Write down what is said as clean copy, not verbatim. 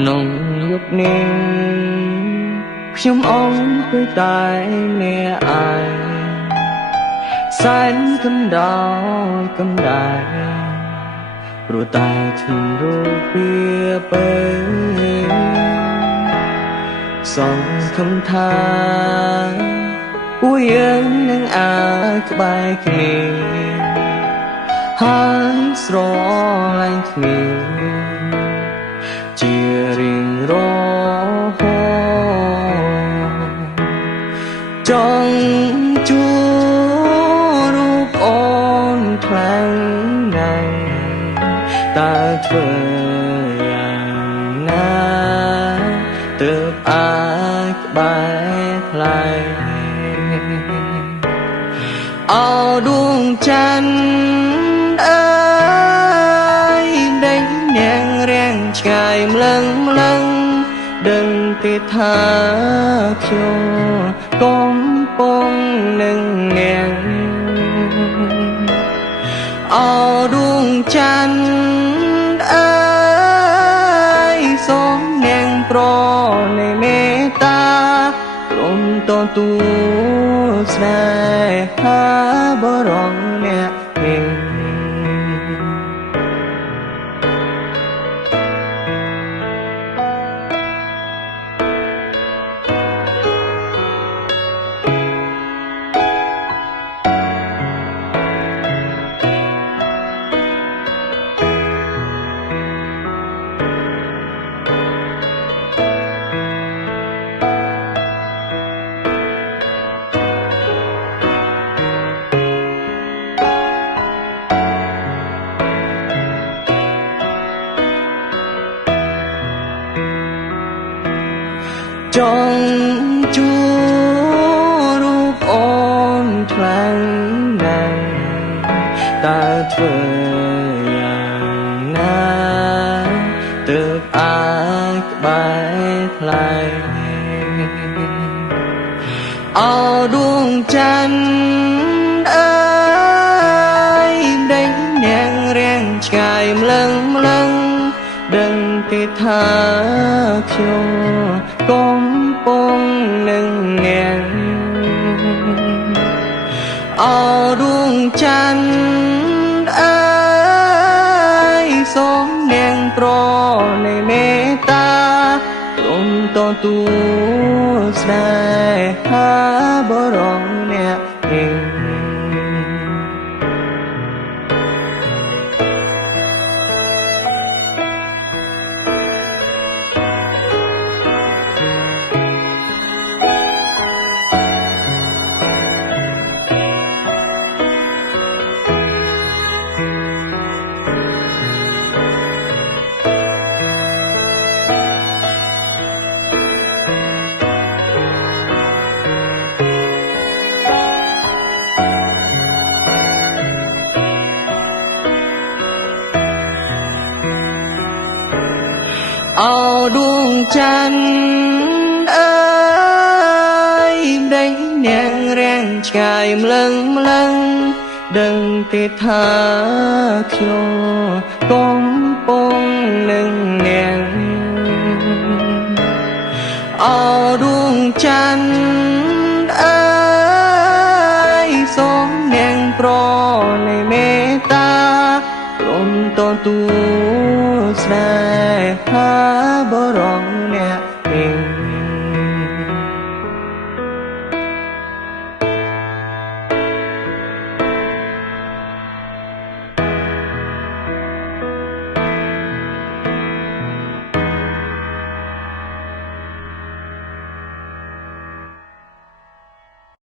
ក្នុងយុគនេះខ្ញុំអងគឺតែម្នាក់ឯងសែនកម្ដៅកំដែព្រោះតែឈឺរូបវាបើសង្ឃឹមថាពួកយើងនឹងអាចក្បែរគ្នាហើយស្រឡាញ់គ្នាជារៀងរហូតចង់ជួរូបអូនខ្លាំងណាស់តើធ្វើយ៉ាងណាទើបអាចក្បែរថ្លៃអោដួងច័ន្ទអើយដេញនាងរាំងឆ្ងាយម្លឹងម្លឹងដឹងទេថាខ្ញុំកំពុងនឹងនាងអោដួងច័ន្ទអើយសូមនាងប្រណិមេត្តាព្រមទទួលស្នេហាបរងអ្នកនេះចង់ជួរូបអូនខ្លាំងណាស់តើធ្វើយ៉ាងណាទើបអាចក្បែរថ្លៃអោដួងច័ន្ទអើយដេញនាងរាំងឆ្ងាយម្លឹងម្លឹងដឹងទេថាខ្ញុំកំពុងនឹងនាងអោដួងច័ន្ទអើយសូមនាងប្រណិមេត្តាព្រមទទួលស្នេហាបរងអ្នកនេះអោដួងច័ន្ទអើយដេញនាងរាំងឆ្ងាយម្លឹងម្លឹងដឹងទេថាខ្ញុំកំពុងនឹងនាងអោដួងច័ន្ទអើយសូមនាងប្រណិមេត្តាព្រមទទួលស្នេហា